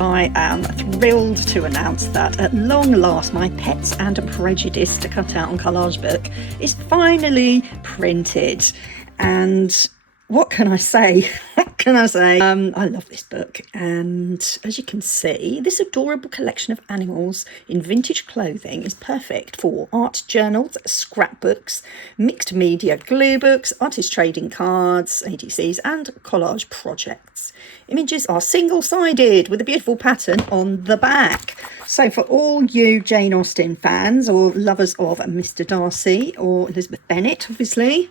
I am thrilled to announce that at long last my Pets and Prejudice to cut out on Collage book is finally printed. And what can I say? What can I say? I love this book, and as you can see, this adorable collection of animals in vintage clothing is perfect for art journals, scrapbooks, mixed media glue books, artist trading cards, ATCs, and collage projects. Images are single-sided with a beautiful pattern on the back. So for all you Jane Austen fans or lovers of Mr. Darcy or Elizabeth Bennet, obviously,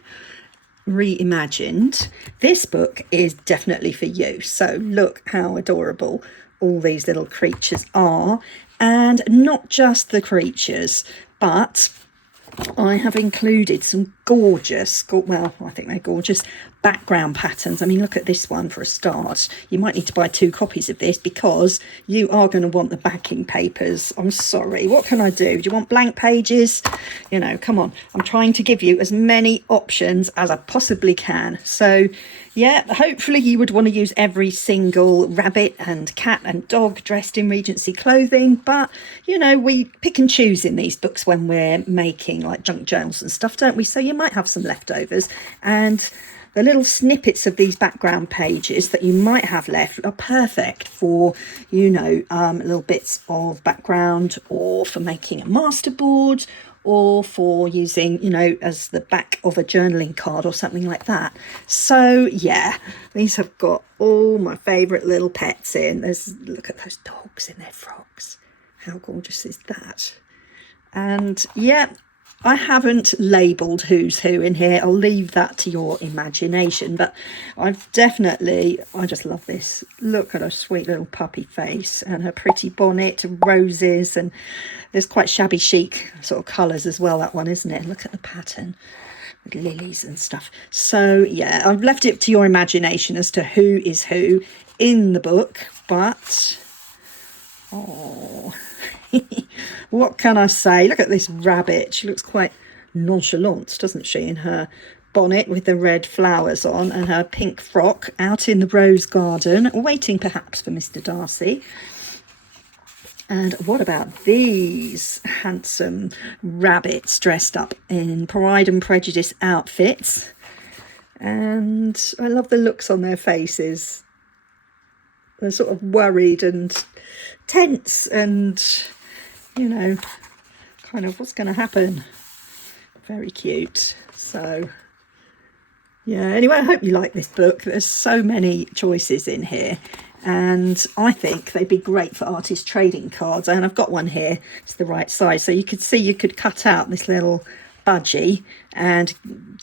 reimagined, this book is definitely for you. So look how adorable all these little creatures are, and not just the creatures, but I have included some gorgeous, well, I think they're gorgeous background patterns. I mean, look at this one for a start. You might need to buy 2 copies of this because you are going to want the backing papers. I'm sorry, what can I do? Do you want blank pages? You know, come on. I'm trying to give you as many options as I possibly can. So yeah, hopefully you would want to use every single rabbit and cat and dog dressed in Regency clothing. But, you know, we pick and choose in these books when we're making like junk journals and stuff, don't we? So you might have some leftovers. And the little snippets of these background pages that you might have left are perfect for, you know, little bits of background, or for making a masterboard, or for using, you know, as the back of a journaling card or something like that. So yeah, these have got all my favourite little pets in. Look at those dogs in their frocks. How gorgeous is that? And yeah, I haven't labelled who's who in here. I'll leave that to your imagination. But I just love this. Look at her sweet little puppy face and her pretty bonnet, roses, and there's quite shabby chic sort of colours as well, that one, isn't it? Look at the pattern with lilies and stuff. So yeah, I've left it to your imagination as to who is who in the book. But oh, what can I say? Look at this rabbit. She looks quite nonchalant, doesn't she, in her bonnet with the red flowers on and her pink frock, out in the rose garden, waiting perhaps for Mr. Darcy. And what about these handsome rabbits dressed up in Pride and Prejudice outfits? And I love the looks on their faces. They're sort of worried and tense and, you know, kind of what's going to happen. Very cute. So yeah, anyway, I hope you like this book. There's so many choices in here, and I think they'd be great for artist trading cards. And I've got one here, it's the right size, so you could see you could cut out this little budgie and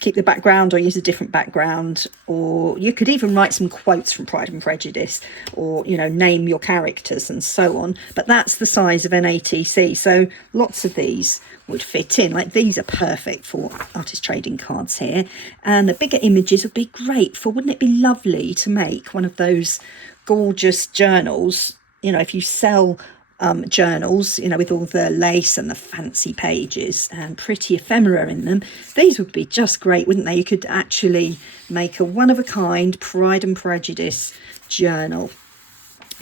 keep the background, or use a different background, or you could even write some quotes from Pride and Prejudice, or, you know, name your characters and so on. But that's the size of an ATC, so lots of these would fit in. Like, these are perfect for artist trading cards here, and the bigger images would be great for, wouldn't it be lovely to make one of those gorgeous journals, you know, if you sell journals, you know, with all the lace and the fancy pages and pretty ephemera in them. These would be just great, wouldn't they? You could actually make a one-of-a-kind Pride and Prejudice journal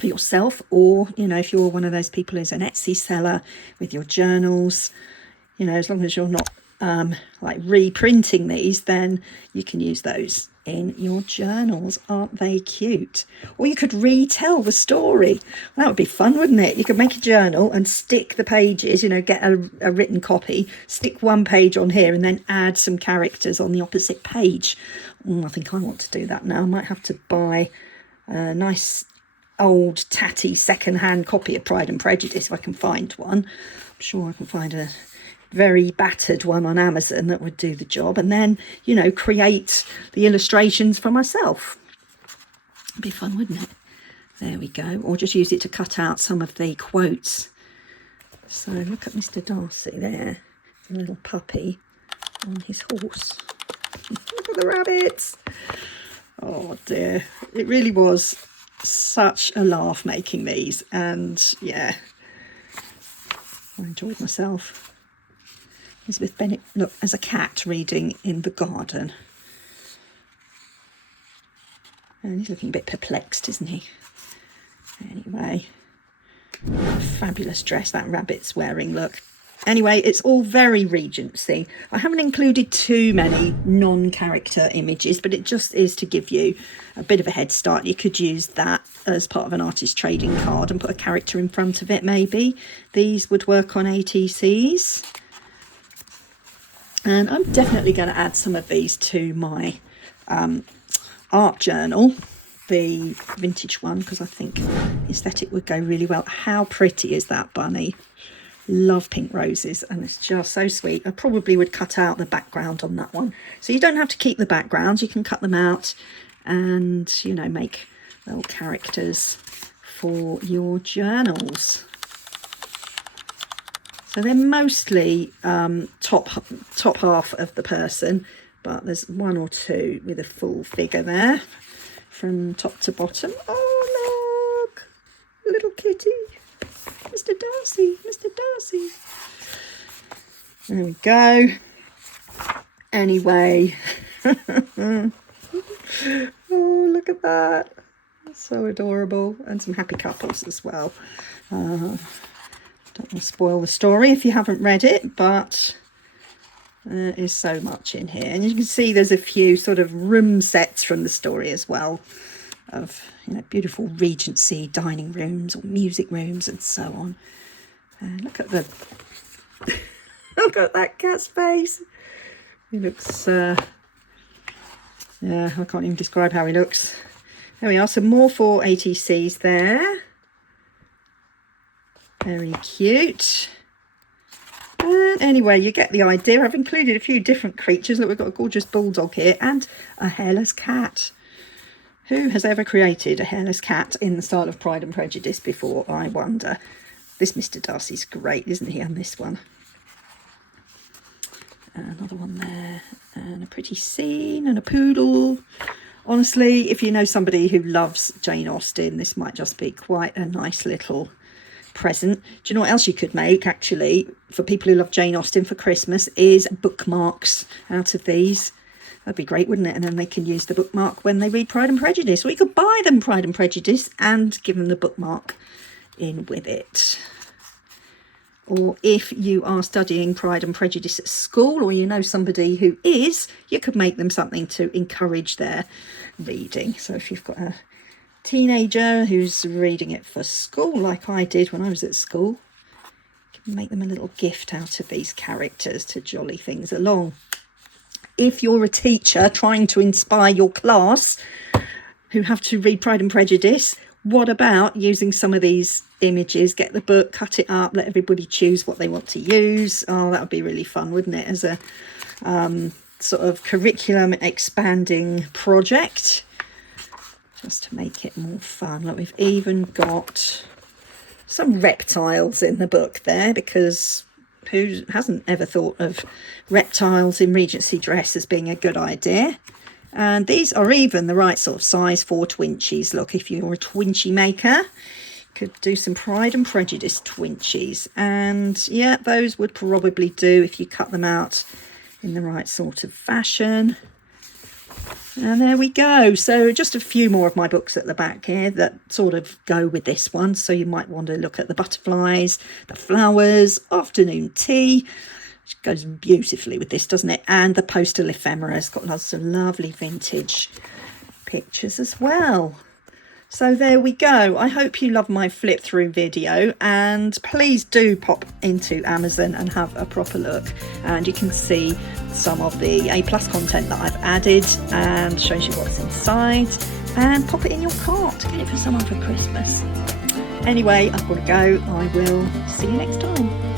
for yourself, or, you know, if you're one of those people who's an Etsy seller with your journals, you know, as long as you're not like reprinting these, then you can use those in your journals. Aren't they cute? Or you could retell the story. That would be fun, wouldn't it? You could make a journal and stick the pages, you know, get a written copy, stick one page on here, and then add some characters on the opposite page. I think I want to do that now. I might have to buy a nice old tatty second-hand copy of Pride and Prejudice if I can find one. I'm sure I can find a very battered one on Amazon that would do the job, and then, you know, create the illustrations for myself. It'd be fun, wouldn't it? There we go. Or just use it to cut out some of the quotes. So look at Mr. Darcy there, the little puppy on his horse. Look at the rabbits. Oh dear, it really was such a laugh making these, and yeah, I enjoyed myself. Elizabeth Bennet, look, as a cat reading in the garden. And he's looking a bit perplexed, isn't he? Anyway, What a fabulous dress that rabbit's wearing, look. Anyway, it's all very Regency. I haven't included too many non-character images, but it just is to give you a bit of a head start. You could use that as part of an artist trading card and put a character in front of it, maybe. These would work on ATCs. And I'm definitely going to add some of these to my art journal, the vintage one, because I think aesthetic would go really well. How pretty is that bunny? Love pink roses, and it's just so sweet. I probably would cut out the background on that one, so you don't have to keep the backgrounds, you can cut them out and, you know, make little characters for your journals. So they're mostly top half of the person, but there's one or two with a full figure there from top to bottom. Oh look, little kitty. Mr. Darcy, Mr. Darcy. There we go. Anyway. Oh, look at that. That's so adorable. And some happy couples as well. Don't want to spoil the story if you haven't read it, but there is so much in here. And you can see there's a few sort of room sets from the story as well, of, you know, beautiful Regency dining rooms or music rooms and so on. And look at the look at that cat's face. He looks yeah, I can't even describe how he looks. There we are, some more for ATCs there. Very cute. And anyway, you get the idea. I've included a few different creatures. Look, we've got a gorgeous bulldog here and a hairless cat. Who has ever created a hairless cat in the style of Pride and Prejudice before, I wonder? This Mr. Darcy's great, isn't he, on this one? Another one there, and a pretty scene, and a poodle. Honestly, if you know somebody who loves Jane Austen, this might just be quite a nice little present. Do you know what else you could make, actually, for people who love Jane Austen for Christmas, is bookmarks out of these. That'd be great, wouldn't it? And then they can use the bookmark when they read Pride and Prejudice. Or you could buy them Pride and Prejudice and give them the bookmark in with it. Or if you are studying Pride and Prejudice at school, or you know somebody who is, you could make them something to encourage their reading. So if you've got a teenager who's reading it for school, like I did when I was at school, you can make them a little gift out of these characters to jolly things along. If you're a teacher trying to inspire your class who have to read Pride and Prejudice, what about using some of these images? Get the book, cut it up, let everybody choose what they want to use. Oh, that would be really fun, wouldn't it? As a sort of curriculum expanding project, just to make it more fun. Look, we've even got some reptiles in the book there, because who hasn't ever thought of reptiles in Regency dress as being a good idea? And these are even the right sort of size for twinchies. Look, if you're a twinchy maker, you could do some Pride and Prejudice twinchies. And yeah, those would probably do if you cut them out in the right sort of fashion. And there we go. So just a few more of my books at the back here that sort of go with this one. So you might want to look at the butterflies, the flowers, afternoon tea, which goes beautifully with this, doesn't it? And the postal ephemera has got lots of lovely vintage pictures as well. So there we go. I hope you love my flip through video, and please do pop into Amazon and have a proper look, and you can see some of the A+ content that I've added and shows you what's inside, and pop it in your cart. Get it for someone for Christmas. Anyway, I've got to go. I will see you next time.